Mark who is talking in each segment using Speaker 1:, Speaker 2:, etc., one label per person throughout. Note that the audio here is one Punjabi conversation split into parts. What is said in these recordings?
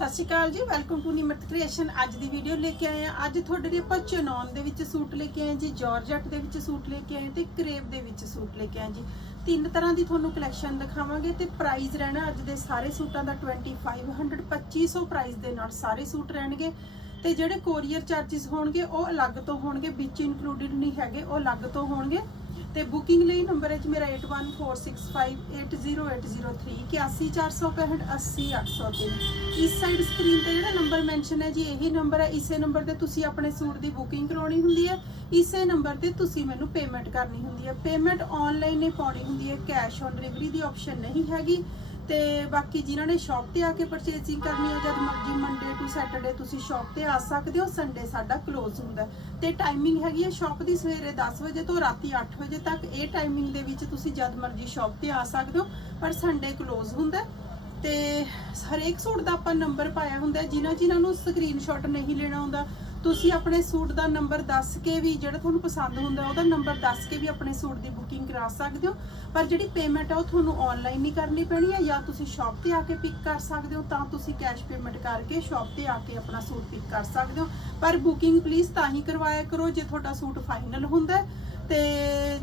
Speaker 1: ਸਤਿ ਸ਼੍ਰੀ ਅਕਾਲ ਜੀ ਵੈਲਕਮ ਟੂ ਨਿਮਰਤ ਕ੍ਰੀਏਸ਼ਨ ਅੱਜ ਦੀ ਵੀਡੀਓ ਲੈ ਕੇ ਆਏ ਆ ਅੱਜ ਤੁਹਾਡੇ ਲਈ ਆਪਾਂ ਚਨੌਨ ਦੇ ਵਿੱਚ ਸੂਟ ਲੈ ਕੇ ਆਏ ਜੀ ਜਾਰਜਟ ਦੇ ਵਿੱਚ ਸੂਟ ਲੈ ਕੇ ਆਏ ਤੇ ਕਰੇਬ ਦੇ ਵਿੱਚ ਸੂਟ ਲੈ ਕੇ ਆਏ ਜੀ। ਤਿੰਨ ਤਰ੍ਹਾਂ ਦੀ ਤੁਹਾਨੂੰ ਕਲੈਕਸ਼ਨ ਦਿਖਾਵਾਂਗੇ ਤੇ ਪ੍ਰਾਈਸ ਰਹਿਣਾ ਅੱਜ ਦੇ ਸਾਰੇ ਸੂਟਾਂ ਦਾ 2500 2500 ਪ੍ਰਾਈਸ ਦੇ ਨਾਲ ਸਾਰੇ ਸੂਟ ਰਹਿਣਗੇ। ਤੇ ਜਿਹੜੇ ਕੋਰੀਅਰ ਚਾਰजेस ਹੋਣਗੇ, ਉਹ ਅਲੱਗ ਤੋਂ ਹੋਣਗੇ, ਵਿੱਚ ਇਨਕਲੂਡਡ ਨਹੀਂ ਹੈਗੇ, ਉਹ ਅਲੱਗ ਤੋਂ ਹੋਣਗੇ। ਤੇ ਬੁਕਿੰਗ ਲਈ ਨੰਬਰ ਹੈ ਜੀ ਮੇਰਾ 8146580803 8146580803 ਇਸ ਸਾਈਡ ਸਕਰੀਨ ਤੇ ਜਿਹੜਾ ਨੰਬਰ ਮੈਂਸ਼ਨ ਹੈ ਜੀ, ਇਹੀ ਨੰਬਰ ਹੈ। ਇਸੇ ਨੰਬਰ ਤੇ ਤੁਸੀਂ ਆਪਣੇ ਸੂਟ ਦੀ ਬੁਕਿੰਗ ਕਰਾਉਣੀ ਹੁੰਦੀ ਹੈ। ਇਸੇ ਨੰਬਰ ਤੇ ਤੁਸੀਂ ਮੈਨੂੰ ਪੇਮੈਂਟ ਕਰਨੀ ਹੁੰਦੀ ਹੈ। ਪੇਮੈਂਟ ਆਨਲਾਈਨ ਹੀ ਪਾਉਣੀ ਹੁੰਦੀ ਹੈ। ਕੈਸ਼ ਔਨ ਡਿਲੀਵਰੀ ਦੀ ਆਪਸ਼ਨ ਨਹੀਂ ਹੈਗੀ। ਤੇ ਬਾਕੀ ਜਿਨ੍ਹਾਂ ਨੇ ਸ਼ਾਪ ਤੇ ਆ ਕੇ ਪਰਚੇਸਿੰਗ ਕਰਨੀ ਹੈ ਜਦ ਮਰਜ਼ੀ ਮੰਡੇ ਟੂ ਸੈਟਰਡੇ ਤੁਸੀਂ ਸ਼ਾਪ ਤੇ ਆ ਸਕਦੇ ਹੋ ਸੰਡੇ ਸਾਡਾ ਕਲੋਜ਼ ਹੁੰਦਾ ਹੈ। ਤੇ ਟਾਈਮਿੰਗ ਹੈਗੀ ਹੈ ਸ਼ਾਪ ਦੀ ਸਵੇਰੇ 10 ਵਜੇ ਤੋਂ ਰਾਤੀ 8 ਵਜੇ ਤੱਕ, ਇਹ ਟਾਈਮਿੰਗ ਦੇ ਵਿੱਚ ਤੁਸੀਂ ਜਦ ਮਰਜ਼ੀ ਸ਼ਾਪ ਤੇ ਆ ਸਕਦੇ ਹੋ, ਪਰ ਸੰਡੇ ਕਲੋਜ਼ ਹੁੰਦਾ ਹੈ। ਤੇ ਹਰੇਕ ਸੂਟ ਦਾ ਆਪਾਂ ਨੰਬਰ ਪਾਇਆ ਹੁੰਦਾ ਹੈ। ਜਿਨ੍ਹਾਂ ਜਿਨ੍ਹਾਂ ਨੂੰ ਸਕਰੀਨਸ਼ਾਟ ਨਹੀਂ ਲੈਣਾ ਹੁੰਦਾ ਤੁਸੀਂ ਆਪਣੇ ਸੂਟ ਦਾ ਨੰਬਰ ਦੱਸ ਕੇ ਵੀ ਜਿਹੜਾ ਤੁਹਾਨੂੰ ਪਸੰਦ ਹੁੰਦਾ ਉਹਦਾ ਨੰਬਰ ਦੱਸ ਕੇ ਵੀ ਆਪਣੇ ਸੂਟ ਦੀ ਬੁਕਿੰਗ ਕਰਾ ਸਕਦੇ ਹੋ। ਪਰ ਜਿਹੜੀ ਪੇਮੈਂਟ ਆ ਉਹ ਤੁਹਾਨੂੰ ਆਨਲਾਈਨ ਹੀ ਕਰਨੀ ਪੈਣੀ ਹੈ ਜਾਂ ਤੁਸੀਂ ਸ਼ਾਪ ਤੇ ਆ ਕੇ ਪਿਕ ਕਰ ਸਕਦੇ ਹੋ, ਤਾਂ ਤੁਸੀਂ ਕੈਸ਼ ਪੇਮੈਂਟ ਕਰਕੇ ਸ਼ਾਪ ਤੇ ਆ ਕੇ ਆਪਣਾ ਸੂਟ ਪਿਕ ਕਰ ਸਕਦੇ ਹੋ। ਪਰ ਬੁਕਿੰਗ ਪਲੀਜ਼ ਤਾਂ ਹੀ ਕਰਵਾਇਆ ਕਰੋ ਜੇ ਤੁਹਾਡਾ ਸੂਟ ਫਾਈਨਲ ਹੁੰਦਾ ਹੈ ਤੇ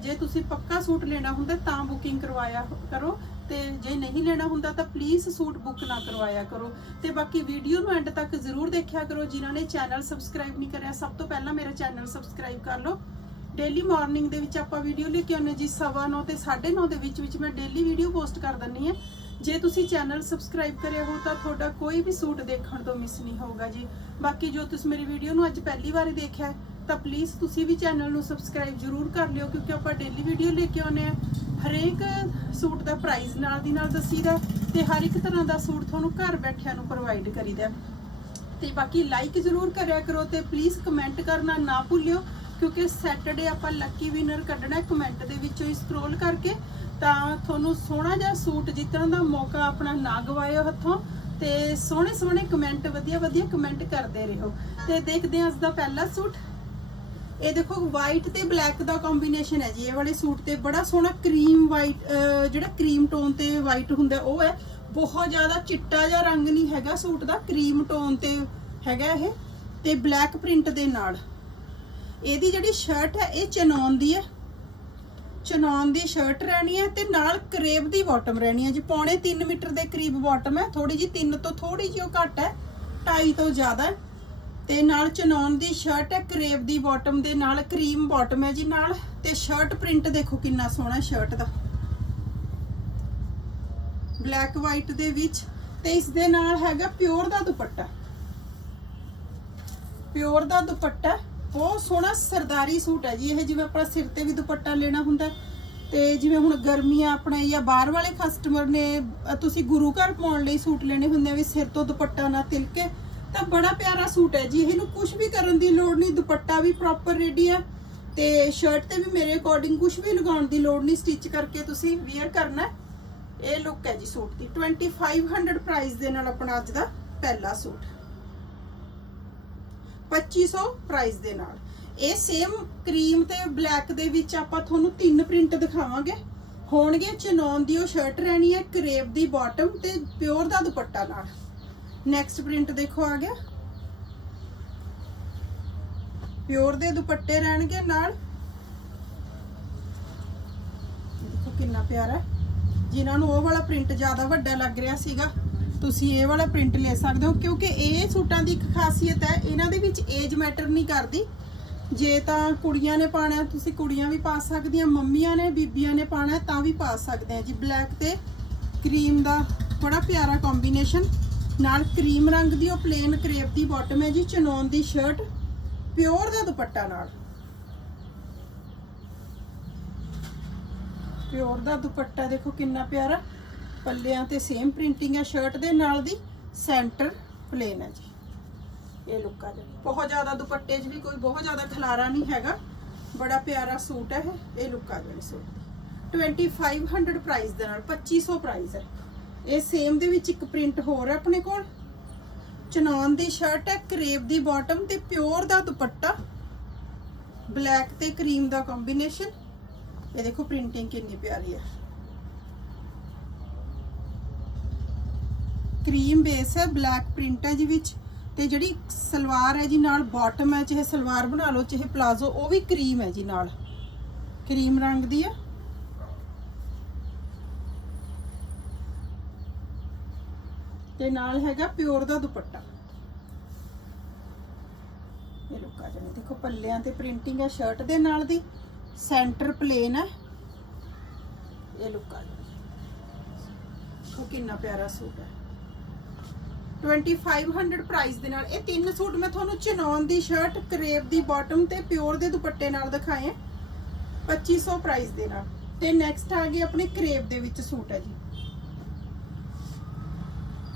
Speaker 1: ਜੇ ਤੁਸੀਂ ਪੱਕਾ ਸੂਟ ਲੈਣਾ ਹੁੰਦਾ ਤਾਂ ਬੁਕਿੰਗ ਕਰਵਾਇਆ ਕਰੋ। ਤੇ ਜੇ ਨਹੀਂ ਲੈਣਾ ਹੁੰਦਾ ਤਾਂ ਪਲੀਜ਼ ਸੂਟ ਬੁੱਕ ਨਾ ਕਰਵਾਇਆ ਕਰੋ। ਤੇ ਬਾਕੀ ਵੀਡੀਓ ਨੂੰ ਐਂਡ ਤੱਕ ਜ਼ਰੂਰ ਦੇਖਿਆ ਕਰੋ, ਜਿਨ੍ਹਾਂ ਨੇ ਚੈਨਲ ਸਬਸਕ੍ਰਾਈਬ ਨਹੀਂ ਕਰਿਆ, ਸਭ ਤੋਂ ਪਹਿਲਾਂ ਮੇਰਾ ਚੈਨਲ ਸਬਸਕ੍ਰਾਈਬ ਕਰ ਲਓ। ਡੇਲੀ ਮਾਰਨਿੰਗ ਦੇ ਵਿੱਚ ਆਪਾਂ ਵੀਡੀਓ ਲੈ ਕੇ ਆਉਂਦੇ ਜੀ 9:30 ਤੇ 9:30 ਦੇ ਵਿੱਚ ਵਿੱਚ ਮੈਂ ਡੇਲੀ ਵੀਡੀਓ ਪੋਸਟ ਕਰ ਦਿੰਨੀ ਆ ਜੇ ਤੁਸੀਂ ਚੈਨਲ ਸਬਸਕ੍ਰਾਈਬ ਕਰਿਆ ਹੋ ਤਾਂ ਤੁਹਾਡਾ ਕੋਈ ਵੀ ਸੂਟ ਦੇਖਣ ਤੋਂ ਮਿਸ ਨਹੀਂ ਹੋਊਗਾ ਜੀ। ਬਾਕੀ ਜੋ ਤੁਸੀਂ ਮੇਰੀ ਵੀਡੀਓ ਨੂੰ ਅੱਜ ਪਹਿਲੀ ਵਾਰੀ ਦੇਖਿਆ ਤਾਂ ਪਲੀਜ਼ ਤੁਸੀਂ ਵੀ ਚੈਨਲ ਨੂੰ ਸਬਸਕ੍ਰਾਈਬ ਜ਼ਰੂਰ ਕਰ ਲਿਓ ਕਿਉਂਕਿ ਆਪਾਂ ਡੇਲੀ ਵੀਡੀਓ ਲੈ ਕੇ ਆਉਂਦੇ ਆ ਹਰੇਕ ਸੂਟ ਦਾ ਪ੍ਰਾਈਸ ਨਾਲ ਦੀ ਨਾਲ ਦੱਸੀਦਾ ਤੇ ਹਰ ਇੱਕ ਤਰ੍ਹਾਂ ਦਾ ਸੂਟ ਤੁਹਾਨੂੰ ਘਰ ਬੈਠਿਆਂ ਨੂੰ ਪ੍ਰੋਵਾਈਡ ਕਰੀਦਾ ਤੇ ਬਾਕੀ ਲਾਈਕ ਜ਼ਰੂਰ ਕਰਿਆ ਕਰੋ ਤੇ ਪਲੀਜ਼ ਕਮੈਂਟ ਕਰਨਾ ਨਾ ਭੁੱਲਿਓ ਕਿਉਂਕਿ ਸੈਟਰਡੇ ਆਪਾਂ ਲੱਕੀ ਵਿਨਰ ਕੱਢਣਾ ਕਮੈਂਟ ਦੇ ਵਿੱਚੋਂ ਹੀ ਸਕਰੋਲ ਕਰਕੇ ਤਾਂ ਤੁਹਾਨੂੰ ਸੋਹਣਾ ਜਿਹਾ ਸੂਟ ਜਿੱਤਣ ਦਾ ਮੌਕਾ ਆਪਣਾ ਨਾ ਗਵਾਇਓ ਹੱਥੋਂ ਤੇ ਸੋਹਣੇ ਸੋਹਣੇ ਕਮੈਂਟ ਵਧੀਆ ਵਧੀਆ ਕਮੈਂਟ ਕਰਦੇ ਰਹੋ। ਤੇ ਦੇਖਦੇ ਹਾਂ ਅੱਜ ਦਾ ਪਹਿਲਾ ਸੂਟ ਇਹ ਦੇਖੋ ਵਾਈਟ ਤੇ ਬਲੈਕ ਦਾ ਕੰਬੀਨੇਸ਼ਨ ਹੈ ਜੀ। ਇਹ ਵਾਲੇ ਸੂਟ ਤੇ ਬੜਾ ਸੋਹਣਾ ਕਰੀਮ ਵਾਈਟ ਜਿਹੜਾ ਕਰੀਮ ਟੋਨ ਤੇ ਵਾਈਟ ਹੁੰਦਾ, ਉਹ ਹੈ। ਬਹੁਤ ਜ਼ਿਆਦਾ ਚਿੱਟਾ ਜਿਹਾ ਰੰਗ ਨਹੀਂ ਹੈਗਾ ਸੂਟ ਦਾ ਕਰੀਮ ਟੋਨ ਤੇ ਹੈਗਾ ਇਹ। ਤੇ ਬਲੈਕ ਪ੍ਰਿੰਟ ਦੇ ਨਾਲ। ਇਹਦੀ ਜਿਹੜੀ ਸ਼ਰਟ ਹੈ, ਇਹ ਚਨੌਨ ਦੀ ਹੈ। ਚਨੌਨ ਦੀ ਸ਼ਰਟ ਰਹਿਣੀ ਹੈ ਤੇ ਨਾਲ ਕਰੇਬ ਦੀ ਬਾਟਮ ਰਹਿਣੀ ਹੈ ਜੀ। ਪੌਣੇ 3 ਮੀਟਰ ਦੇ ਕਰੀਬ ਬਾਟਮ ਹੈ। ਥੋੜੀ ਜੀ 3 ਤੋਂ ਥੋੜੀ ਜਿਹੀ ਉਹ ਘੱਟ ਹੈ। 2.5 ਤੋਂ ਜ਼ਿਆਦਾ ਹੈ। ਤੇ ਨਾਲ ਚਨੌਨ ਦੀ ਸ਼ਰਟ ਹੈ ਕਰੇਬ ਦੀ ਬਾਟਮ ਦੇ ਨਾਲ ਕਰੀਮ ਬਾਟਮ ਹੈ ਜੀ ਨਾਲ, ਤੇ ਸ਼ਰਟ ਪ੍ਰਿੰਟ ਦੇਖੋ ਕਿੰਨਾ ਸੋਹਣਾ ਸ਼ਰਟ ਦਾ। ਬਲੈਕ ਵਾਈਟ ਦੇ ਵਿੱਚ, ਤੇ ਇਸ ਦੇ ਨਾਲ ਹੈਗਾ ਪਿਓਰ ਦਾ ਦੁਪੱਟਾ। ਪਿਓਰ ਦਾ ਦੁਪੱਟਾ, ਬਹੁਤ ਸੋਹਣਾ ਸਰਦਾਰੀ ਸੂਟ ਹੈ ਜੀ, ਇਹ ਜਿਵੇਂ ਆਪਣਾ ਸਿਰ ਤੇ ਵੀ ਦੁਪੱਟਾ ਲੈਣਾ ਹੁੰਦਾ ਤੇ ਜਿਵੇਂ ਹੁਣ ਗਰਮੀਆਂ ਆਪਣੇ ਜਾਂ ਬਾਹਰ ਵਾਲੇ ਕਸਟਮਰ ਨੇ ਤੁਸੀਂ ਗੁਰੂ ਘਰ ਪਾਉਣ ਲਈ ਸੂਟ ਲੈਣੇ ਹੁੰਦੇ ਆ ਵੀ ਸਿਰ ਤੋਂ ਦੁਪੱਟਾ ਨਾ ਤਿਲਕੇ ਤਾਂ ਬੜਾ ਪਿਆਰਾ ਸੂਟ ਹੈ ਜੀ, ਇਹਨੂੰ ਕੁਝ ਵੀ ਕਰਨ ਦੀ ਲੋੜ ਨਹੀਂ, ਦੁਪੱਟਾ ਵੀ ਪ੍ਰੋਪਰ ਰੈਡੀ ਹੈ ਤੇ ਸ਼ਰਟ ਤੇ ਵੀ ਮੇਰੇ ਅਕੋਰਡਿੰਗ ਕੁਝ ਵੀ ਲਗਾਉਣ ਦੀ ਲੋੜ ਨਹੀਂ ਸਟਿਚ ਕਰਕੇ ਤੁਸੀਂ ਵੇਅਰ ਕਰਨਾ ਇਹ ਲੁੱਕ ਹੈ ਜੀ ਸੂਟ ਦੀ 2500 ਪ੍ਰਾਈਸ ਦੇ ਨਾਲ ਆਪਣਾ ਅੱਜ ਦਾ ਪਹਿਲਾ ਸੂਟ। 2500 ਪ੍ਰਾਈਸ ਦੇ ਨਾਲ। ਇਹ ਸੇਮ ਕਰੀਮ ਤੇ ਬਲੈਕ ਦੇ ਵਿੱਚ ਆਪਾਂ ਤੁਹਾਨੂੰ ਤਿੰਨ ਪ੍ਰਿੰਟ ਦਿਖਾਵਾਂਗੇ। ਹੋਣਗੇ ਚਨੌਨ ਦੀ ਉਹ ਸ਼ਰਟ ਰਹਿਣੀ ਹੈ ਕਰੇਪ ਦੀ ਬਾਟਮ ਤੇ ਪਿਓਰ ਦਾ ਦੁਪੱਟਾ ਨਾਲ। ਨੈਕਸਟ ਪ੍ਰਿੰਟ ਦੇਖੋ ਆ ਗਿਆ। ਪਿਓਰ ਦੇ ਦੁਪੱਟੇ ਰਹਿਣਗੇ ਨਾਲ। ਦੇਖੋ ਕਿੰਨਾ ਪਿਆਰਾ ਹੈ। ਜਿਨ੍ਹਾਂ ਨੂੰ ਉਹ ਵਾਲਾ ਪ੍ਰਿੰਟ ਜ਼ਿਆਦਾ ਵੱਡਾ ਲੱਗ ਰਿਹਾ ਸੀਗਾ, ਤੁਸੀਂ ਇਹ ਵਾਲਾ ਪ੍ਰਿੰਟ ਲੈ ਸਕਦੇ ਹੋ, ਕਿਉਂਕਿ ਇਹ ਸੂਟਾਂ ਦੀ ਇੱਕ ਖਾਸੀਅਤ ਹੈ, ਇਹਨਾਂ ਦੇ ਵਿੱਚ ਏਜ ਮੈਟਰ ਨਹੀਂ ਕਰਦੀ। ਜੇ ਤਾਂ ਕੁੜੀਆਂ ਨੇ ਪਾਣਾ ਤੁਸੀਂ ਕੁੜੀਆਂ ਵੀ ਪਾ ਸਕਦੀਆਂ, ਮੰਮੀਆਂ ਨੇ, ਬੀਬੀਆਂ ਨੇ ਪਾਣਾ ਤਾਂ ਵੀ ਪਾ ਸਕਦੇ ਆ ਜੀ। ਬਲੈਕ ਤੇ ਕਰੀਮ ਦਾ ਬੜਾ ਪਿਆਰਾ ਕੰਬੀਨੇਸ਼ਨ ਨਾਲ ਕਰੀਮ ਰੰਗ ਦੀ, ਉਹ ਪਲੇਨ ਕਰੇਪ ਦੀ ਬਾਟਮ ਹੈ ਜੀ ਚਨੌਨ ਦੀ ਸ਼ਰਟ ਪਿਓਰ ਦਾ ਦੁਪੱਟਾ ਨਾਲ। ਪਿਓਰ ਦਾ ਦੁਪੱਟਾ ਦੇਖੋ ਕਿੰਨਾ ਪਿਆਰਾ, ਪੱਲਿਆਂ ਤੇ ਸੇਮ ਪ੍ਰਿੰਟਿੰਗ ਹੈ ਸ਼ਰਟ ਦੇ ਨਾਲ ਦੀ ਸੈਂਟਰ ਪਲੇਨ ਹੈ ਜੀ। ਇਹ ਲੁੱਕ ਆ ਜੀ ਬਹੁਤ ਜ਼ਿਆਦਾ ਦੁਪੱਟੇ 'ਚ ਵੀ ਕੋਈ ਬਹੁਤ ਜ਼ਿਆਦਾ ਖਲਾਰਾ ਨਹੀਂ ਹੈਗਾ, ਬੜਾ ਪਿਆਰਾ ਸੂਟ ਹੈ ਇਹ ਇਹ ਲੁੱਕ ਆ ਜਾਣੀ ਸੂਟ ਦੀ। 2500 ਪ੍ਰਾਈਸ ਦੇ ਨਾਲ 2500 ਪ੍ਰਾਈਸ ਹੈ। ਇਹ ਸੇਮ ਦੇ ਵਿੱਚ ਇੱਕ ਪ੍ਰਿੰਟ ਹੋਰ ਹੈ ਆਪਣੇ ਕੋਲ। ਚਨੌਨ ਦੀ ਸ਼ਰਟ ਹੈ, ਕਰੇਪ ਦੀ ਬਾਟਮ ਤੇ ਪਿਓਰ ਦਾ ਦੁਪੱਟਾ। ਬਲੈਕ ਤੇ ਕਰੀਮ ਦਾ ਕੰਬੀਨੇਸ਼ਨ ਇਹ ਦੇਖੋ ਪ੍ਰਿੰਟਿੰਗ ਕਿੰਨੀ ਪਿਆਰੀ ਹੈ। ਕਰੀਮ ਬੇਸ ਹੈ ਬਲੈਕ ਪ੍ਰਿੰਟ ਹੈ ਜੀ ਵਿੱਚ। ਤੇ ਜਿਹੜੀ ਸਲਵਾਰ ਹੈ ਜੀ ਨਾਲ ਬਾਟਮ ਹੈ, ਚਾਹੇ ਸਲਵਾਰ ਬਣਾ ਲਓ, ਚਾਹੇ ਪਲਾਜ਼ੋ ਉਹ ਵੀ ਕਰੀਮ ਹੈ ਜੀ ਨਾਲ। ਕਰੀਮ ਰੰਗ ਦੀ ਹੈ। ਤੇ ਨਾਲ ਹੈਗਾ ਪਿਓਰ ਦਾ ਦੁਪੱਟਾ। ਇਹ ਲੁੱਕ ਆ ਜਾਣੀ। ਦੇਖੋ, ਪੱਲਿਆਂ ਤੇ ਪ੍ਰਿੰਟਿੰਗ ਹੈ ਸ਼ਰਟ ਦੇ ਨਾਲ ਦੀ ਸੈਂਟਰ ਪਲੇਨ ਹੈ ਇਹ ਲੁੱਕ ਆ ਜਾਣੀ। ਉਹ ਕਿੰਨਾ ਪਿਆਰਾ ਸੂਟ ਹੈ 2500 ਪ੍ਰਾਈਸ ਦੇ ਨਾਲ। ਇਹ ਤਿੰਨ ਸੂਟ ਮੈਂ ਤੁਹਾਨੂੰ ਚਨੌਨ ਦੀ ਸ਼ਰਟ ਕਰੇਪ ਦੀ ਬਾਟਮ ਤੇ ਪਿਓਰ ਦੇ ਦੁਪੱਟੇ ਨਾਲ ਦਿਖਾਏ ਆ। 2500 ਪ੍ਰਾਈਸ ਦੇ ਨਾਲ। ਤੇ ਨੈਕਸਟ ਆ ਗਏ ਆਪਣੇ ਕਰੇਪ ਦੇ ਵਿੱਚ ਸੂਟ ਹੈ ਜੀ।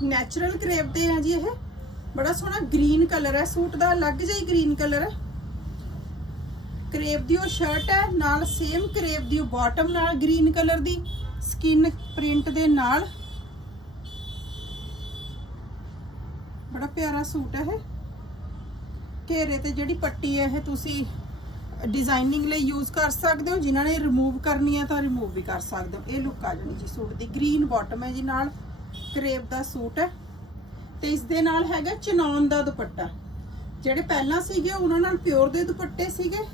Speaker 1: ਨੈਚੁਰਲ ਕਰੇਪ ਦੇ ਆ ਜੀ ਇਹ। ਬੜਾ ਸੋਹਣਾ ਗ੍ਰੀਨ ਕਲਰ ਹੈ। ਸੂਟ ਦਾ ਅਲੱਗ ਜਿਹਾ ਹੀ ਗ੍ਰੀਨ ਕਲਰ ਹੈ। ਕਰੇਪ ਦੀ ਉਹ ਸ਼ਰਟ ਹੈ, ਨਾਲ ਸੇਮ ਕਰੇਪ ਦੀ ਉਹ ਬਾਟਮ ਨਾਲ ਗ੍ਰੀਨ ਕਲਰ ਦੀ ਸਕਿਨ ਪ੍ਰਿੰਟ ਦੇ ਨਾਲ। ਬੜਾ ਪਿਆਰਾ ਸੂਟ ਹੈ ਇਹ। ਘੇਰੇ ਤੇ ਜਿਹੜੀ ਪੱਟੀ ਹੈ ਇਹ ਤੁਸੀਂ ਡਿਜ਼ਾਈਨਿੰਗ ਲਈ ਯੂਜ਼ ਕਰ ਸਕਦੇ ਹੋ। ਜਿਨ੍ਹਾਂ ਨੇ ਰਿਮੂਵ ਕਰਨੀ ਹੈ ਤਾਂ ਰਿਮੂਵ ਵੀ ਕਰ ਸਕਦੇ ਹੋ। ਇਹ ਲੁੱਕ ਆ ਜਾਣੀ ਜੀ ਸੂਟ ਦੀ। ਗ੍ਰੀਨ ਬਾਟਮ ਹੈ ਜੀ ਨਾਲ। ਕਰੇਪ ਦਾ ਸੂਟ ਹੈ। ਤੇ ਇਸ ਦੇ ਨਾਲ ਹੈਗਾ ਚਨੌਨ ਦਾ ਦੁਪੱਟਾ। ਜਿਹੜੇ ਪਹਿਲਾਂ ਸੀਗੇ, ਉਹਨਾਂ ਨਾਲ ਪਿਓਰ ਦੇ ਦੁਪੱਟੇ ਸੀਗੇ।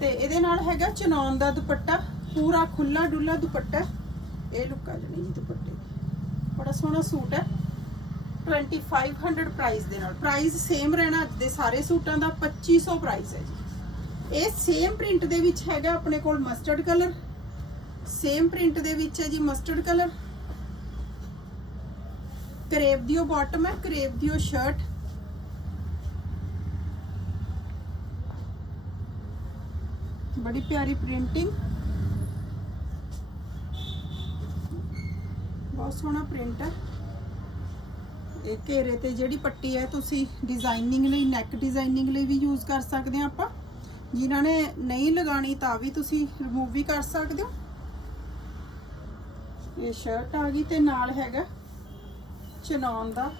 Speaker 1: ਤੇ ਇਹਦੇ ਨਾਲ ਹੈਗਾ ਚਨੌਨ ਦਾ ਦੁਪੱਟਾ। ਪੂਰਾ ਖੁੱਲਾ ਡੁੱਲਾ ਦੁਪੱਟਾ। ਇਹ ਲੁੱਕ ਆ ਜਾਣੀ ਜੀ ਦੁਪੱਟੇ ਦੀ। ਬੜਾ ਸੋਹਣਾ ਸੂਟ ਹੈ। 2500 ਪ੍ਰਾਈਸ ਦੇ ਨਾਲ। ਪ੍ਰਾਈਸ ਸੇਮ ਰਹਿਣਾ ਅੱਜ ਦੇ ਸਾਰੇ ਸੂਟਾਂ ਦਾ। 2500 ਪ੍ਰਾਈਸ ਹੈ ਜੀ। ਇਹ ਸੇਮ ਪ੍ਰਿੰਟ ਦੇ ਵਿੱਚ ਹੈਗਾ ਆਪਣੇ ਕੋਲ ਮਸਟਰਡ ਕਲਰ ਸੇਮ ਪ੍ਰਿੰਟ ਦੇ ਵਿੱਚ ਹੈ ਜੀ ਮਸਟਰਡ ਕਲਰ ਕਰੇਬ ਦੀ ਉਹ ਬਾਟਮ ਹੈ ਕਰੇਬ ਦੀ ਉਹ ਸ਼ਰਟ ਬੜੀ ਪਿਆਰੀ ਪ੍ਰਿੰਟਿੰਗ ਬਹੁਤ ਸੋਹਣਾ ਪ੍ਰਿੰਟ ਹੈ। ਇਹ ਘੇਰੇ ਤੇ ਜਿਹੜੀ ਪੱਟੀ ਹੈ, ਤੁਸੀਂ ਡਿਜ਼ਾਈਨਿੰਗ ਲਈ ਨੈਕ ਡਿਜ਼ਾਈਨਿੰਗ ਲਈ ਵੀ ਯੂਜ਼ ਕਰ ਸਕਦੇ ਆ ਆਪਾਂ। ਜਿਨ੍ਹਾਂ ਨੇ ਨਹੀਂ ਲਗਾਣੀ ਤਾਂ ਵੀ ਤੁਸੀਂ ਰਿਮੂਵ ਵੀ ਕਰ ਸਕਦੇ ਹੋ। ਇਹ ਸ਼ਰਟ ਆ ਗਈ ਤੇ ਨਾਲ ਹੈਗਾ ਚਨੌਨ ਦਾ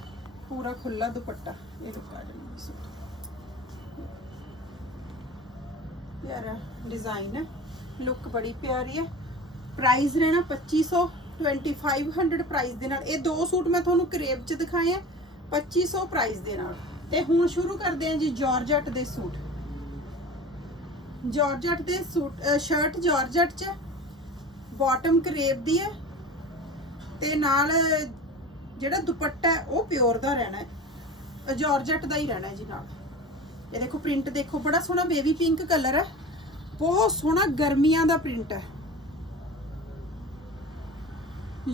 Speaker 1: ਪੂਰਾ ਖੁੱਲਾ ਦੁਪੱਟਾ, ਇਹ ਲੁਕਾ ਸੂਟ। ਪਿਆਰਾ ਡਿਜ਼ਾਈਨ ਹੈ ਲੁੱਕ ਬੜੀ ਪਿਆਰੀ ਹੈ। ਪ੍ਰਾਈਸ ਰਹਿਣਾ 2500 2500 ਪ੍ਰਾਈਸ ਦੇ ਨਾਲ। ਇਹ ਦੋ ਸੂਟ ਮੈਂ ਤੁਹਾਨੂੰ ਕਰੇਪ ਚ ਦਿਖਾਏ ਆ 2500 ਪ੍ਰਾਈਸ ਦੇ ਨਾਲ। ਤੇ ਹੁਣ ਸ਼ੁਰੂ ਕਰਦੇ ਆ ਜੀ ਜਾਰਜਟ ਦੇ ਸੂਟ। ਜਾਰਜਟ ਦੇ ਸੂਟ ਸ਼ਰਟ ਜਾਰਜਟ ਚ ਬਾਟਮ ਕਰੇਬ ਦੀ ਹੈ। ਤੇ ਨਾਲ ਜਿਹੜਾ ਦੁਪੱਟਾ ਹੈ, ਉਹ ਪਿਓਰ ਦਾ ਰਹਿਣਾ ਹੈ। ਜਾਰਜਟ ਦਾ ਹੀ ਰਹਿਣਾ ਹੈ ਜੀ ਨਾਲ। ਇਹ ਦੇਖੋ ਪ੍ਰਿੰਟ ਦੇਖੋ, ਬੜਾ ਸੋਹਣਾ ਬੇਬੀ ਪਿੰਕ ਕਲਰ ਹੈ। ਬਹੁਤ ਸੋਹਣਾ ਗਰਮੀਆਂ ਦਾ ਪ੍ਰਿੰਟ ਹੈ।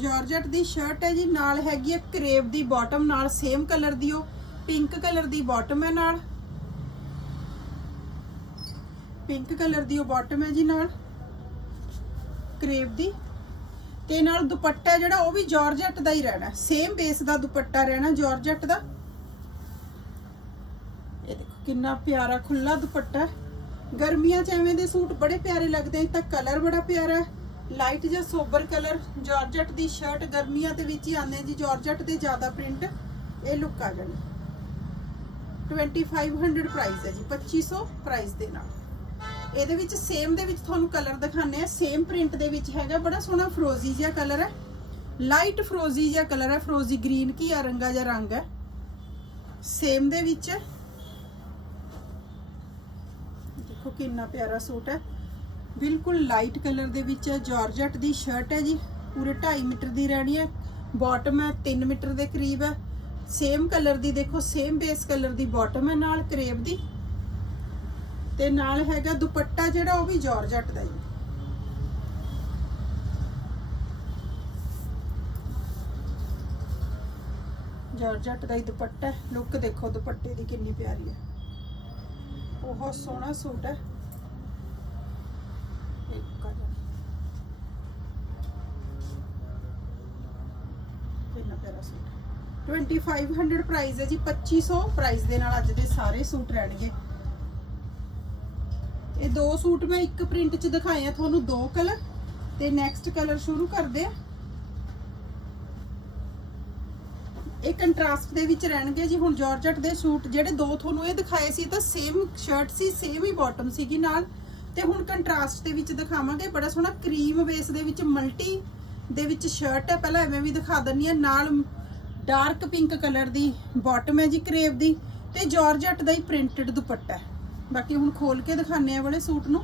Speaker 1: ਜਾਰਜਟ ਦੀ ਸ਼ਰਟ ਹੈ ਜੀ, ਨਾਲ ਹੈਗੀ ਹੈ ਕਰੇਪ ਦੀ ਬਾਟਮ ਨਾਲ ਸੇਮ ਕਲਰ ਦੀ ਉਹ ਪਿੰਕ ਕਲਰ ਦੀ ਬਾਟਮ ਹੈ ਨਾਲ। ਪਿੰਕ ਕਲਰ ਦੀ ਉਹ ਬਾਟਮ ਹੈ ਜੀ ਨਾਲ। ਕਰੇਪ ਦੀ ਤੇ ਨਾਲ ਦੁਪੱਟਾ ਜਿਹੜਾ ਉਹ ਵੀ ਜਾਰਜਟ ਦਾ ਹੀ ਰਹਿਣਾ। ਸੇਮ ਬੇਸ ਦਾ ਦੁਪੱਟਾ ਰਹਿਣਾ ਜਾਰਜਟ ਦਾ। ਇਹ ਦੇਖੋ ਕਿੰਨਾ ਪਿਆਰਾ ਖੁੱਲਾ ਦੁਪੱਟਾ ਗਰਮੀਆਂ 'ਚ ਐਵੇਂ ਦੇ ਸੂਟ ਬੜੇ ਪਿਆਰੇ ਲੱਗਦੇ ਆ ਤਾਂ ਕਲਰ ਬੜਾ ਪਿਆਰਾ ਹੈ। ਲਾਈਟ ਜਿਹਾ ਸੋਬਰ ਕਲਰ ਜਾਰਜਟ ਦੀ ਸ਼ਰਟ ਗਰਮੀਆਂ ਦੇ ਵਿੱਚ ਹੀ ਆਉਂਦੇ ਜੀ। ਜਾਰਜਟ ਦੇ ਜ਼ਿਆਦਾ ਪ੍ਰਿੰਟ ਇਹ ਲੁੱਕ ਆ ਜਾਣੀ। 2500 ਪ੍ਰਾਈਸ ਹੈ ਜੀ 2500 ਪ੍ਰਾਈਸ ਦੇ ਨਾਲ। ਇਹਦੇ ਵਿੱਚ ਸੇਮ ਦੇ ਵਿੱਚ ਤੁਹਾਨੂੰ ਕਲਰ ਦਿਖਾਣੇ ਆ ਸੇਮ ਪ੍ਰਿੰਟ ਦੇ ਵਿੱਚ ਹੈਗਾ, ਬੜਾ ਸੋਹਣਾ ਫਰੋਜ਼ੀ ਜਿਹਾ ਕਲਰ ਹੈ। ਲਾਈਟ ਫਰੋਜ਼ੀ ਜਿਹਾ ਕਲਰ ਹੈ। ਫਰੋਜ਼ੀ ਗ੍ਰੀਨ ਕੀ ਆ, ਰੰਗਾ ਜਿਹਾ ਰੰਗ ਹੈ। ਸੇਮ ਦੇ ਵਿੱਚ ਦੇਖੋ ਕਿੰਨਾ ਪਿਆਰਾ ਸੂਟ ਹੈ। ਬਿਲਕੁਲ ਲਾਈਟ ਕਲਰ ਦੇ ਵਿੱਚ ਹੈ। ਜਾਰਜਟ ਦੀ ਸ਼ਰਟ ਹੈ ਜੀ। ਪੂਰੇ 2.5 ਮੀਟਰ ਦੀ ਰਹਿਣੀ ਹੈ। ਬਾਟਮ ਹੈ 3 ਮੀਟਰ ਦੇ ਕਰੀਬ ਹੈ। ਸੇਮ ਕਲਰ ਦੀ ਦੇਖੋ ਸੇਮ ਬੇਸ ਕਲਰ ਦੀ ਬਾਟਮ ਹੈ ਨਾਲ ਕਰੇਪ ਦੀ। ਤੇ ਨਾਲ ਹੈਗਾ ਦੁਪੱਟਾ ਜਿਹੜਾ ਉਹ ਵੀ ਜਾਰਜਟ ਦਾ ਹੀ। ਜਾਰਜਟ ਦਾ ਹੀ ਦੁਪੱਟਾ ਲੁੱਕ ਦੇਖੋ, ਦੁਪੱਟੇ ਦੀ ਕਿੰਨੀ ਪਿਆਰੀ ਹੈ। ਬਹੁਤ ਸੋਹਣਾ ਸੂਟ ਹੈ। ਇੱਕ ਕਲਰ ਕਿੰਨਾ ਪਿਆਰਾ ਸੂਟ ਹੈ। 2500 ਪ੍ਰਾਈਸ ਹੈ ਜੀ 2500 ਪ੍ਰਾਈਸ ਦੇ ਨਾਲ ਅੱਜ ਦੇ ਸਾਰੇ ਸੂਟ ਰਹਿਣਗੇ। ਦੋ ਸੂਟ ਮੈਂ ਇੱਕ ਪ੍ਰਿੰਟ 'ਚ ਦਿਖਾਏ ਆ, ਤੁਹਾਨੂੰ ਦੋ ਕਲਰ ਤੇ ਨੈਕਸਟ ਕਲਰ ਸ਼ੁਰੂ ਕਰਦੇ ਆ। ਇਹ ਕੰਟਰਾਸਟ ਦੇ ਵਿੱਚ ਰਹਿਣਗੇ ਜੀ, ਹੁਣ ਜਾਰਜਟ ਦੇ ਸੂਟ ਜਿਹੜੇ ਦੋ ਤੁਹਾਨੂੰ ਇਹ ਦਿਖਾਏ ਸੀ ਤਾਂ ਸੇਮ ਸ਼ਰਟ ਸੀ ਸੇਮ ਹੀ ਬਾਟਮ ਸੀਗੀ ਨਾਲ। ਤੇ ਹੁਣ ਕੰਟਰਾਸਟ ਦੇ ਵਿੱਚ ਦਿਖਾਵਾਂਗੇ, ਬੜਾ ਸੋਹਣਾ ਕਰੀਮ ਬੇਸ ਦੇ ਵਿੱਚ ਮਲਟੀ ਦੇ ਵਿੱਚ ਸ਼ਰਟ ਹੈ ਪਹਿਲਾਂ ਐਵੇਂ ਵੀ ਦਿਖਾ ਦਿੰਨੀ ਆ, ਨਾਲ ਡਾਰਕ ਪਿੰਕ ਕਲਰ ਦੀ ਬਾਟਮ ਹੈ ਜੀ ਕਰੇਵ ਦੀ। ਤੇ ਜਾਰਜਟ ਦਾ ਹੀ ਪ੍ਰਿੰਟਡ ਦੁਪੱਟਾ ਹੈ। ਬਾਕੀ ਹੁਣ ਖੋਲ ਕੇ ਦਿਖਾਣੇ ਆ ਵਾਲੇ ਸੂਟ ਨੂੰ।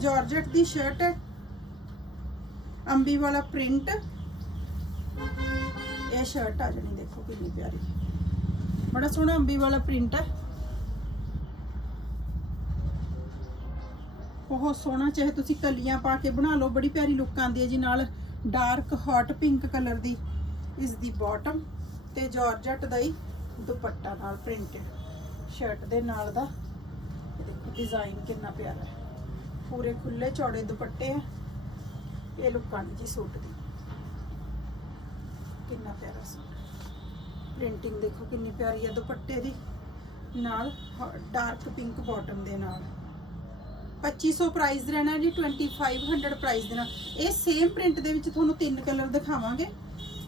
Speaker 1: ਜਾਰਜਟ ਦੀ ਸ਼ਰਟ ਹੈ ਅੰਬੀ ਵਾਲਾ ਪ੍ਰਿੰਟ ਇਹ ਸ਼ਰਟ ਆ ਜਣੀ, ਦੇਖੋ ਕਿੰਨੀ ਪਿਆਰੀ। ਬੜਾ ਸੋਹਣਾ ਅੰਬੀ ਵਾਲਾ ਪ੍ਰਿੰਟ ਹੈ। ਬਹੁਤ ਸੋਹਣਾ, ਚਾਹੇ ਤੁਸੀਂ ਕਲੀਆਂ ਪਾ ਕੇ ਬਣਾ ਲਓ, ਬੜੀ ਪਿਆਰੀ ਲੁੱਕ ਆਉਂਦੀ ਹੈ ਜੀ ਨਾਲ ਡਾਰਕ ਹੌਟ ਪਿੰਕ ਕਲਰ ਦੀ ਇਸ ਦੀ ਬਾਟਮ ਤੇ ਜਾਰਜਟ ਦਾ ਹੀ ਦੁਪੱਟਾ ਨਾਲ ਪ੍ਰਿੰਟਡ ਸ਼ਰਟ ਦੇ ਨਾਲ ਦਾ ਡਿਜ਼ਾਈਨ ਕਿੰਨਾ ਪਿਆਰਾ ਹੈ। ਪੂਰੇ ਖੁੱਲੇ ਚੌੜੇ ਦੁਪੱਟੇ ਹੈ। ਇਹ ਲੁੱਕ ਆਉਂਦੀ ਜੀ ਸੂਟ ਦੀ। ਕਿੰਨਾ ਪਿਆਰਾ ਸੂਟ ਪ੍ਰਿੰਟਿੰਗ ਦੇਖੋ ਕਿੰਨੀ ਪਿਆਰੀ ਹੈ ਦੁਪੱਟੇ ਦੀ। ਨਾਲ ਡਾਰਕ ਪਿੰਕ ਬਾਟਮ ਦੇ ਨਾਲ। 2500 ਪ੍ਰਾਈਸ ਰਹਿਣਾ ਜੀ 2500 ਪ੍ਰਾਈਸ ਦੇਣਾ। ਇਹ ਸੇਮ ਪ੍ਰਿੰਟ ਦੇ ਵਿੱਚ ਤੁਹਾਨੂੰ ਤਿੰਨ ਕਲਰ ਦਿਖਾਵਾਂਗੇ।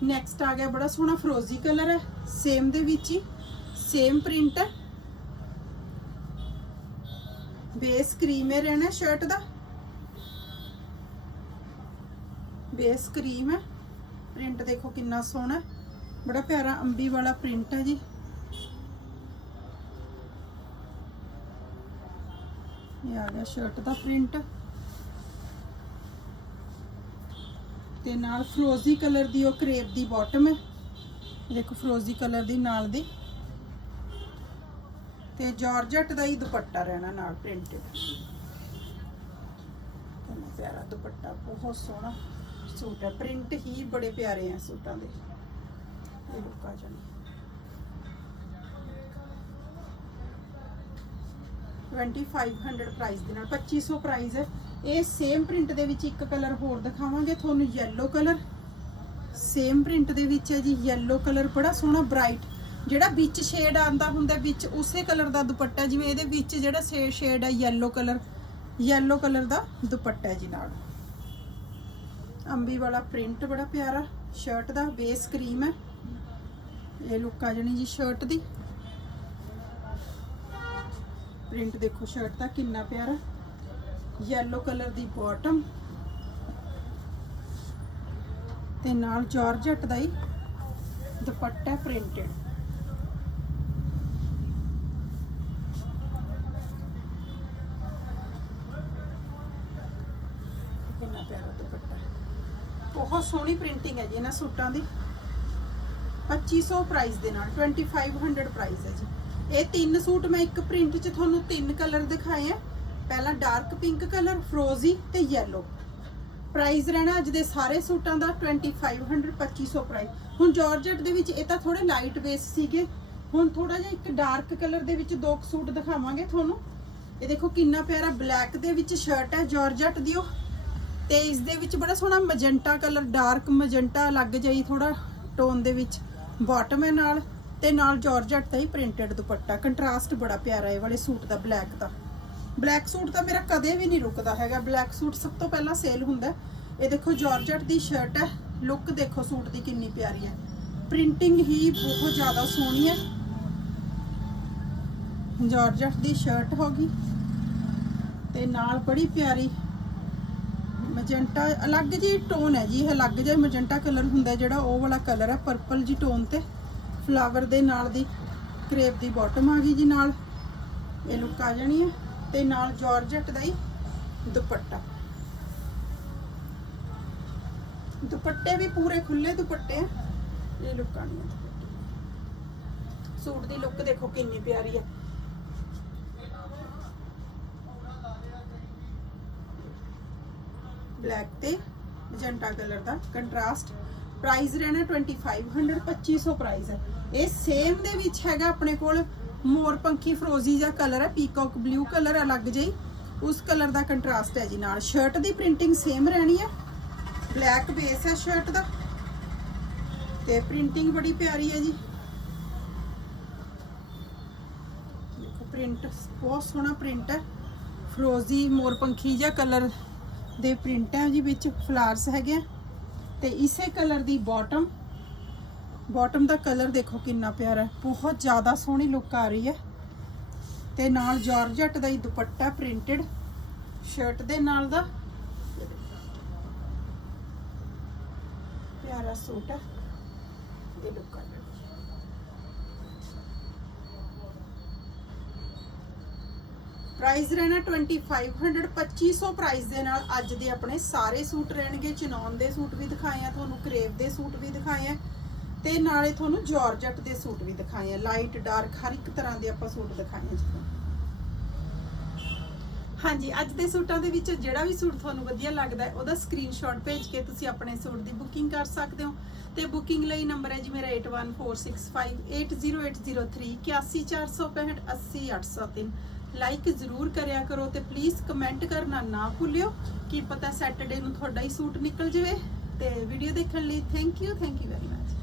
Speaker 1: ਨੈਕਸਟ ਆ ਗਿਆ ਬੜਾ ਸੋਹਣਾ ਫਰੋਜ਼ੀ ਕਲਰ ਹੈ। ਸੇਮ ਦੇ ਵਿੱਚ ਹੀ ਸੇਮ ਪ੍ਰਿੰਟ ਹੈ। ਬੇਸ ਕਰੀਮ ਹੈ ਰਹਿਣਾ ਸ਼ਰਟ ਦਾ? ਬੇਸ ਕਰੀਮ ਹੈ। ਪ੍ਰਿੰਟ ਦੇਖੋ ਕਿੰਨਾ ਸੋਹਣਾ ਬੜਾ ਪਿਆਰਾ ਅੰਬੀ ਵਾਲਾ ਪ੍ਰਿੰਟ ਹੈ ਜੀ। ਇਹ ਆ ਗਿਆ ਸ਼ਰਟ ਦਾ ਪ੍ਰਿੰਟ ਤੇ ਨਾਲ ਫਰੋਜ਼ੀ ਕਲਰ ਦੀ ਉਹ ਕਰੇਪ ਦੀ ਬਾਟਮ ਹੈ। ਦੇਖੋ ਫਰੋਜ਼ੀ ਕਲਰ ਦੀ ਨਾਲ ਦੀ। ਤੇ ਜਾਰਜਟ ਦਾ ਹੀ ਦੁਪੱਟਾ ਰਹਿਣਾ ਨਾਲ ਪ੍ਰਿੰਟਡ ਕਿੰਨਾ ਪਿਆਰਾ ਦੁਪੱਟਾ, ਬਹੁਤ ਸੋਹਣਾ ਸੂਟ ਹੈ। ਪ੍ਰਿੰਟ ਹੀ ਬੜੇ ਪਿਆਰੇ ਆ ਸੂਟਾਂ ਦੇ। ਇਹ ਲੁੱਕ ਆ ਜਾਣੀ। 2500 ਪ੍ਰਾਈਸ ਦੇ ਨਾਲ 2500 ਪ੍ਰਾਈਸ ਹੈ। ਇਹ ਸੇਮ ਪ੍ਰਿੰਟ ਦੇ ਵਿੱਚ ਇੱਕ ਕਲਰ ਹੋਰ ਦਿਖਾਵਾਂਗੇ, ਤੁਹਾਨੂੰ yellow ਕਲਰ ਸੇਮ ਪ੍ਰਿੰਟ ਦੇ ਵਿੱਚ ਹੈ ਜੀ, yellow ਕਲਰ ਬੜਾ ਸੋਹਣਾ ਬ੍ਰਾਈਟ ਜਿਹੜਾ ਵਿੱਚ ਸ਼ੇਡ ਆਂਦਾ ਹੁੰਦਾ ਵਿੱਚ ਉਸੇ ਕਲਰ ਦਾ ਦੁਪੱਟਾ ਜਿਵੇਂ ਇਹਦੇ ਵਿੱਚ ਜਿਹੜਾ ਸ਼ੇਡ ਹੈ, yellow ਕਲਰ yellow ਕਲਰ ਦਾ ਦੁਪੱਟਾ ਜੀ ਨਾਲ। ਅੰਬੀ ਵਾਲਾ ਪ੍ਰਿੰਟ ਬੜਾ ਪਿਆਰਾ ਸ਼ਰਟ ਦਾ ਬੇਸ ਕਰੀਮ ਹੈ। ਇਹ ਲੁੱਕ ਆ ਜਾਣੀ ਜੀ ਸ਼ਰਟ ਦੀ। ਪ੍ਰਿੰਟ ਦੇਖੋ ਸ਼ਰਟ ਦਾ ਕਿੰਨਾ ਪਿਆਰਾ। yellow ਕਲਰ ਦੀ ਬਾਟਮ ਤੇ ਨਾਲ ਜਾਰਜਟ ਦਾ ਹੀ ਦੁਪੱਟਾ ਪ੍ਰਿੰਟਡ ਕਿੰਨਾ ਪਿਆਰਾ ਦੁਪੱਟਾ ਬਹੁਤ ਸੋਹਣੀ ਪ੍ਰਿੰਟਿੰਗ ਹੈ ਜੀ ਇਹਨਾਂ ਸੂਟਾਂ ਦੀ। 2500 ਪ੍ਰਾਈਸ ਦੇ ਨਾਲ 2500 ਪ੍ਰਾਈਸ ਹੈ ਜੀ। ਇਹ ਤਿੰਨ ਸੂਟ ਮੈਂ ਇੱਕ ਪ੍ਰਿੰਟ 'ਚ ਤੁਹਾਨੂੰ ਤਿੰਨ ਕਲਰ ਦਿਖਾਏ ਆ। ਪਹਿਲਾ ਡਾਰਕ ਪਿੰਕ ਕਲਰ ਫਰੋਜ਼ੀ ਤੇ ਯੈਲੋ ਪ੍ਰਾਈਸ ਰਹਿਣਾ ਅੱਜ ਦੇ ਸਾਰੇ ਸੂਟਾਂ ਦਾ 2500 2500 ਪ੍ਰਾਈਸ ਹੁਣ ਜਾਰਜਟ ਦੇ ਵਿੱਚ ਇਹ ਤਾਂ ਥੋੜੇ ਲਾਈਟ ਬੇਸ ਸੀਗੇ। ਹੁਣ ਥੋੜਾ ਜਿਹਾ ਇੱਕ ਡਾਰਕ ਕਲਰ ਦੇ ਵਿੱਚ ਦੋ ਸੂਟ ਦਿਖਾਵਾਂਗੇ ਤੁਹਾਨੂੰ। ਇਹ ਦੇਖੋ ਕਿੰਨਾ ਪਿਆਰਾ ਬਲੈਕ ਦੇ ਵਿੱਚ ਸ਼ਰਟ ਹੈ। ਜਾਰਜਟ ਦੀ ਤੇ ਇਸ ਦੇ ਵਿੱਚ ਬੜਾ ਸੋਹਣਾ ਮੈਜੈਂਟਾ ਕਲਰ, ਡਾਰਕ ਮੈਜੈਂਟਾ ਲੱਗ ਜਾਈ ਥੋੜਾ ਟੋਨ ਦੇ ਵਿੱਚ ਬਾਟਮ ਹੈ ਨਾਲ ਤੇ ਨਾਲ ਜਾਰਜਟ ਦਾ ਹੀ ਪ੍ਰਿੰਟਡ ਦੁਪੱਟਾ। ਕੰਟਰਾਸਟ ਬੜਾ ਪਿਆਰਾ ਇਹ ਵਾਲੇ ਸੂਟ ਦਾ, ਬਲੈਕ ਦਾ। ਬਲੈਕ ਸੂਟ ਤਾਂ ਮੇਰਾ ਕਦੇ ਵੀ ਨਹੀਂ ਰੁਕਦਾ ਹੈਗਾ। ਬਲੈਕ ਸੂਟ ਸਭ ਤੋਂ ਪਹਿਲਾਂ ਸੇਲ ਹੁੰਦਾ ਇਹ ਦੇਖੋ ਜਾਰਜਟ ਦੀ ਸ਼ਰਟ ਹੈ। ਲੁੱਕ ਦੇਖੋ ਸੂਟ ਦੀ ਕਿੰਨੀ ਪਿਆਰੀ ਹੈ। ਪ੍ਰਿੰਟਿੰਗ ਹੀ ਬਹੁਤ ਜ਼ਿਆਦਾ ਸੋਹਣੀ ਹੈ। ਜਾਰਜਟ ਦੀ ਸ਼ਰਟ ਹੋ ਗਈ। ਤੇ ਨਾਲ ਬੜੀ ਪਿਆਰੀ ਮੈਜੈਂਟਾ, ਅਲੱਗ ਜੀ ਟੋਨ ਹੈ ਜੀ, ਇਹ ਅਲੱਗ ਜਿਹਾ ਮੈਜੈਂਟਾ ਕਲਰ ਹੁੰਦਾ ਜਿਹੜਾ ਉਹ ਵਾਲਾ ਕਲਰ ਹੈ ਪਰਪਲ ਜੀ ਟੋਨ ਤੇ। ਫਲਾਵਰ ਦੇ ਨਾਲ ਦੀ ਕਰੇਪ ਦੀ ਬਾਟਮ ਆ ਗਈ ਜੀ ਨਾਲ। ਇਹ ਲੁੱਕ ਆ ਜਾਣੀ ਹੈ। ਤੇ ਨਾਲ ਜਾਰਜਟ ਦਾ ਹੀ ਦੁਪੱਟਾ। ਦੁਪੱਟੇ ਵੀ ਪੂਰੇ ਖੁੱਲੇ ਦੁਪੱਟੇ ਆ। ਇਹ ਲੁੱਕ ਆਣੀ ਹੈ। ਸੂਟ ਦੀ ਲੁੱਕ ਦੇਖੋ ਕਿੰਨੀ ਪਿਆਰੀ ਹੈ। ਬਲੈਕ ਤੇ ਮੈਜੈਂਟਾ ਕਲਰ ਦਾ ਕੰਟਰਾਸਟ ਪ੍ਰਾਈਸ ਰਹਿਣਾ 2500 2500 ਪ੍ਰਾਈਸ ਹੈ। ਇਹ ਸੇਮ ਦੇ ਵਿੱਚ ਹੈਗਾ ਆਪਣੇ ਕੋਲ ਮੋਰ ਪੰਖੀ ਫਰੋਜ਼ੀ ਜਿਹਾ ਕਲਰ ਹੈ ਪੀਕੌਕ ਬਲੂ ਕਲਰ ਅਲੱਗ ਜਿਹੀ। ਉਸ ਕਲਰ ਦਾ ਕੰਟਰਾਸਟ ਹੈ ਜੀ ਨਾਲ। ਸ਼ਰਟ ਦੀ ਪ੍ਰਿੰਟਿੰਗ ਸੇਮ ਰਹਿਣੀ ਹੈ। ਬਲੈਕ ਬੇਸ ਹੈ ਸ਼ਰਟ ਦਾ। ਤੇ ਪ੍ਰਿੰਟਿੰਗ ਬੜੀ ਪਿਆਰੀ ਹੈ ਜੀ। ਦੇਖੋ ਪ੍ਰਿੰਟ ਬਹੁਤ ਸੋਹਣਾ ਪ੍ਰਿੰਟ ਹੈ। ਫਰੋਜ਼ੀ ਮੋਰ ਪੰਖੀ ਜਿਹਾ ਕਲਰ ਦੇ ਪ੍ਰਿੰਟ ਹੈ ਜੀ ਵਿੱਚ ਫਲਾਰਸ ਹੈਗੇ ਆ ਤੇ ਇਸੇ ਕਲਰ ਦੀ ਬਾਟਮ। ਬਾਟਮ ਦਾ ਕਲਰ ਦੇਖੋ ਕਿੰਨਾ ਪਿਆਰਾ ਹੈ। ਬਹੁਤ ਜ਼ਿਆਦਾ ਸੋਹਣੀ ਲੁੱਕ ਆ ਰਹੀ ਹੈ। ਤੇ ਨਾਲ ਜਾਰਜਟ ਦਾ ਹੀ ਦੁਪੱਟਾ ਪ੍ਰਿੰਟਡ ਸ਼ਰਟ ਦੇ ਨਾਲ ਦਾ। ਪਿਆਰਾ ਸੂਟ ਹੈ। ਇਹ ਲੁੱਕ ਆ ਰਹੀ ਹੈ ਪ੍ਰਾਈਸ ਰਹਿਣਾ 2500 2500 ਪ੍ਰਾਈਸ ਦੇ ਨਾਲ ਅੱਜ ਦੇ ਆਪਣੇ ਸਾਰੇ ਸੂਟ ਰਹਿਣਗੇ। ਚਨੌਨ ਦੇ ਸੂਟ ਵੀ ਦਿਖਾਏ ਆ, ਤੁਹਾਨੂੰ ਕਰੇਵ ਦੇ ਸੂਟ ਵੀ ਦਿਖਾਏ ਆ ਤੇ ਨਾਲੇ ਤੁਹਾਨੂੰ ਜਾਰਜਟ ਦੇ ਸੂਟ ਵੀ ਦਿਖਾਏ ਆ। ਲਾਈਟ ਡਾਰਕ ਹਰ ਇੱਕ ਤਰ੍ਹਾਂ ਦੇ ਆਪਾਂ ਸੂਟ ਦਿਖਾਏ ਆ ਜੀ। ਹਾਂਜੀ, ਅੱਜ ਦੇ ਸੂਟਾਂ ਦੇ ਵਿੱਚ ਜਿਹੜਾ ਵੀ ਸੂਟ ਤੁਹਾਨੂੰ ਵਧੀਆ ਲੱਗਦਾ ਹੈ, ਉਹਦਾ ਸਕਰੀਨਸ਼ਾਟ ਭੇਜ ਕੇ ਤੁਸੀਂ ਆਪਣੇ ਸੂਟ ਦੀ ਬੁਕਿੰਗ ਕਰ ਸਕਦੇ ਹੋ। ਤੇ ਬੁਕਿੰਗ ਲਈ ਨੰਬਰ ਹੈ ਜੀ ਮੇਰਾ 8146580803 8146580803 ਲਾਈਕ ਜ਼ਰੂਰ ਕਰਿਆ ਕਰੋ ਤੇ ਪਲੀਜ਼ ਕਮੈਂਟ ਕਰਨਾ ਨਾ ਭੁੱਲਿਓ। ਕੀ ਪਤਾ ਸੈਟਰਡੇ ਨੂੰ ਤੁਹਾਡਾ ਹੀ ਸੂਟ ਨਿਕਲ ਜਾਵੇ। ਤੇ ਵੀਡੀਓ ਦੇਖਣ ਲਈ thank you thank you very much